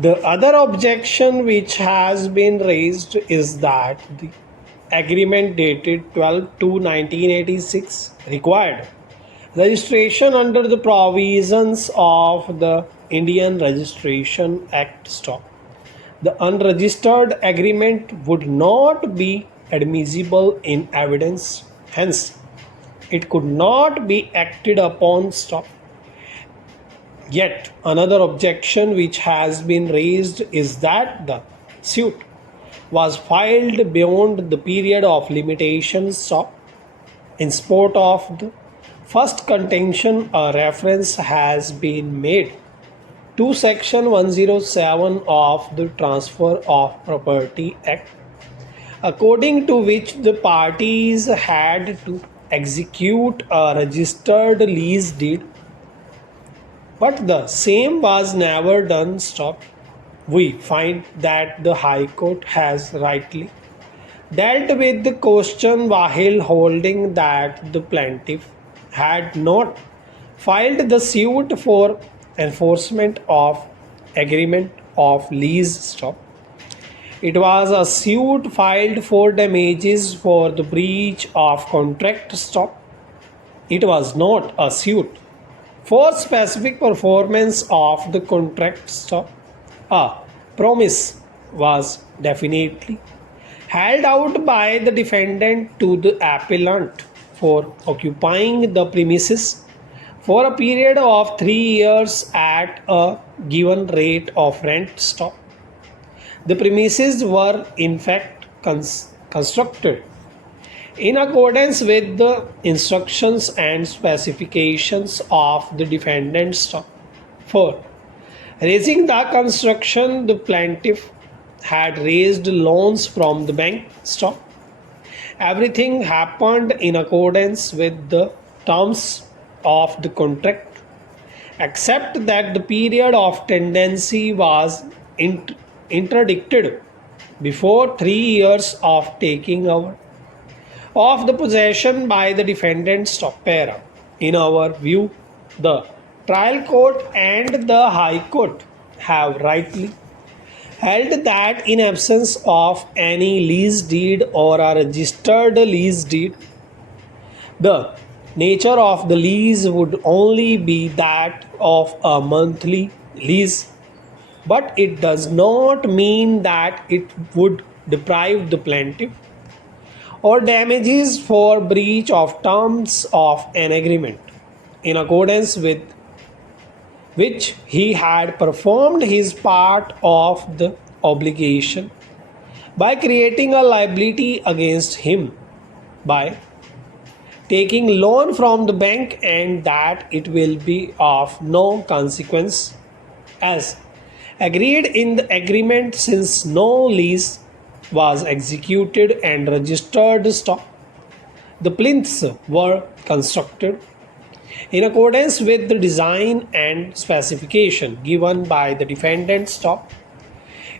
The other objection which has been raised is that the agreement dated 12/2/1986 required registration under the provisions of the Indian Registration Act. Stop. The unregistered agreement would not be admissible in evidence, hence, it could not be acted upon. Stop. Yet another objection which has been raised is that the suit was filed beyond the period of limitations. Stop. In support of the first contention, a reference has been made to Section 107 of the Transfer of Property Act, according to which the parties had to execute a registered lease deed, but the same was never done. Stop. We find that the High Court has rightly dealt with the question while holding that the plaintiff had not filed the suit for enforcement of agreement of lease. Stop. It was a suit filed for damages for the breach of contract. Stop. It was not a suit for specific performance of the contract. Stop. A promise was definitely held out by the defendant to the appellant for occupying the premises for a period of 3 years at a given rate of rent. Stop. The premises were in fact constructed in accordance with the instructions and specifications of the defendant. Stop. For raising the construction, the plaintiff had raised loans from the bank. Stop. Everything happened in accordance with the terms of the contract, except that the period of tenancy was interdicted before 3 years of taking over of the possession by the defendant. Stop. Para. In our view, the trial court and the High Court have rightly held that in absence of any lease deed or a registered lease deed, the nature of the lease would only be that of a monthly lease, but it does not mean that it would deprive the plaintiff or damages for breach of terms of an agreement in accordance with which he had performed his part of the obligation by creating a liability against him by taking loan from the bank, and that it will be of no consequence as agreed in the agreement, since no lease was executed and registered. Stop. The plinths were constructed in accordance with the design and specification given by the defendant. Stop.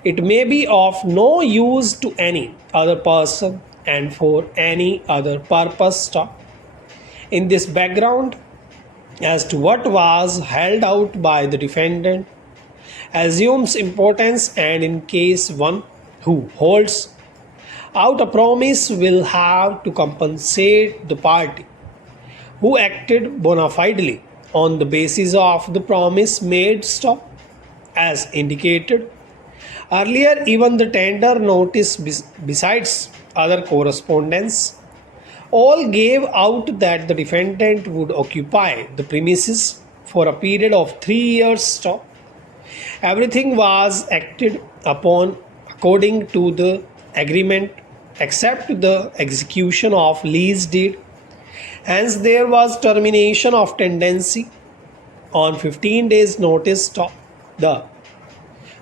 It may be of no use to any other person and for any other purpose. Stop. In this background, as to what was held out by the defendant assumes importance, and in case one who holds out a promise will have to compensate the party who acted bona fidely on the basis of the promise made. Stop. As indicated earlier, even the tender notice, besides other correspondence, all gave out that the defendant would occupy the premises for a period of 3 years. Stop. Everything was acted upon according to the agreement except the execution of lease deed. Hence there was termination of tenancy on 15 days notice. Stop. The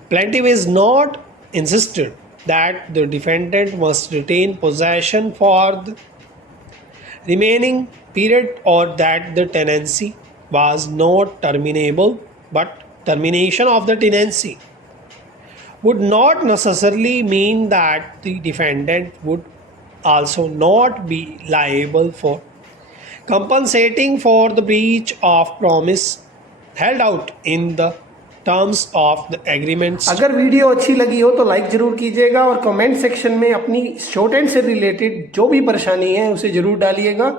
plaintiff is not insisted that the defendant must retain possession for the remaining period or that the tenancy was not terminable, but termination of the tenancy would not necessarily mean that the defendant would also not be liable for compensating for the breach of promise held out in the terms of the agreements. अगर video अच्छी लगी हो तो like जरूर कीजिएगा और comment section में अपनी शॉर्ट हैंड से रिलेटेड जो भी परेशानी है उसे जरूर डालिएगा।